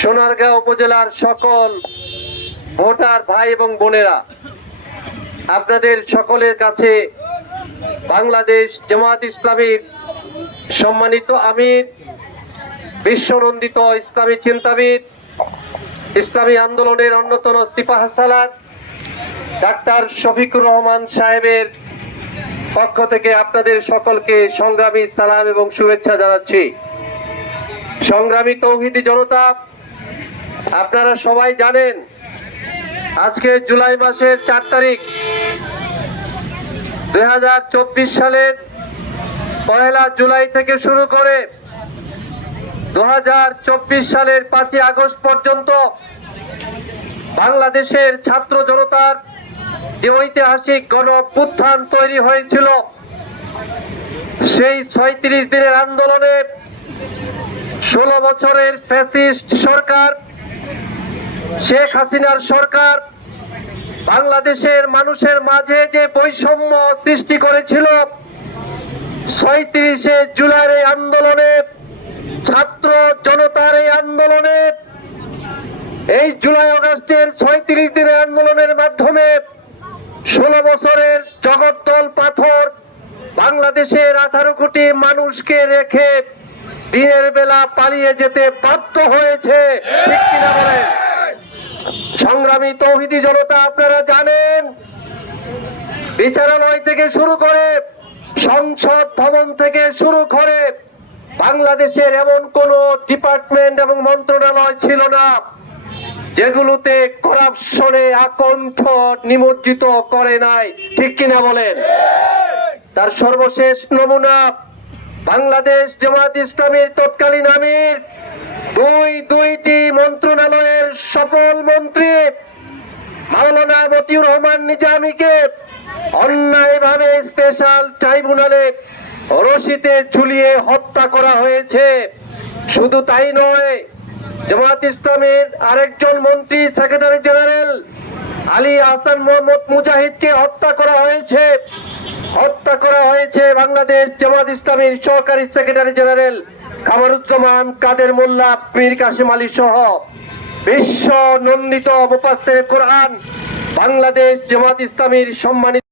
সোনারগাঁও উপজেলার সকল ভোটার ভাই এবং বোনেরা, আপনাদের সকলের কাছে বাংলাদেশ জামাত ইসলামীর সম্মানিত আমির, বিশ্বনন্দিত ইসলামী চিন্তাবিদ, ইসলামী আন্দোলনের অন্যতম সিপাহ সালার ডাক্তার শফিকুর রহমান সাহেবের পক্ষ থেকে আপনাদের সকলকে সংগ্রামী সালাম এবং শুভেচ্ছা জানাচ্ছি। সংগ্রামী তৌহিদি জনতা আপনারা সবাই জানেন, আজকে জুলাই মাসের চার তারিখ দু হাজার চব্বিশ সালের পয়লা জুলাই থেকে শুরু করে দু হাজার চব্বিশ সালের পাঁচই আগস্ট পর্যন্ত বাংলাদেশের ছাত্র জনতার যে ঐতিহাসিক গণ অভ্যুত্থান তৈরি হয়েছিল, সেই ছয়ত্রিশ দিনের আন্দোলনে ষোলো বছরের ফ্যাসিস্ট সরকার শেখ হাসিনার সরকার বাংলাদেশের মানুষের মাঝে যে বৈষম্য সৃষ্টি করেছিল, ছয়ত্রিশে জুলাইয়ের এই আন্দোলনে, ছাত্র জনতার এই আন্দোলনে, এই জুলাই আগস্টের ছয়ত্রিশ দিনের আন্দোলনের মাধ্যমে ষোলো বছরের জগদ্দল পাথর বাংলাদেশের আঠারো কোটি মানুষকে রেখে দিনের বেলা পালিয়ে যেতে বাধ্য হয়েছে। ঠিক কিনা বলেন? সংগ্রামী তৌহিদি জনতা, আপনারা জানেন, বিচারালয় থেকে শুরু করে সংসদ ভবন থেকে শুরু করে বাংলাদেশের এমন কোন ডিপার্টমেন্ট এবং মন্ত্রণালয় ছিল না যেগুলোতে করাপশনে আকণ্ঠ নিমজ্জিত করে নাই। ঠিক কিনা বলেন? তার সর্বশেষ নমুনা বাংলাদেশ জামাত ইসলামীর তৎকালীন আমির, দুই দুইটি মন্ত্রণালয়ের সফল মন্ত্রী, মাওলানা মতিউর রহমান নিজামীকে অন্যায়ভাবে স্পেশাল ট্রাইব্যুনালে রশিতে ঝুলিয়ে হত্যা করা হয়েছে। শুধু তাই নয়, জামাত ইসলামের আরেকজন মন্ত্রী সেক্রেটারি জেনারেল আলী হাসান মোহাম্মদ মুজাহিদকে হত্যা করা হয়েছে। হত্যা করা হয়েছে বাংলাদেশ জামাত ইসলামীর সহকারী সেক্রেটারি জেনারেল খামারুজ্জামান কাদের মোল্লা, পীর কাশিম আলী সহ বিশ্ব নন্দিত মুফাসসির কোরআন বাংলাদেশ জামাত ইসলামীর সম্মানিত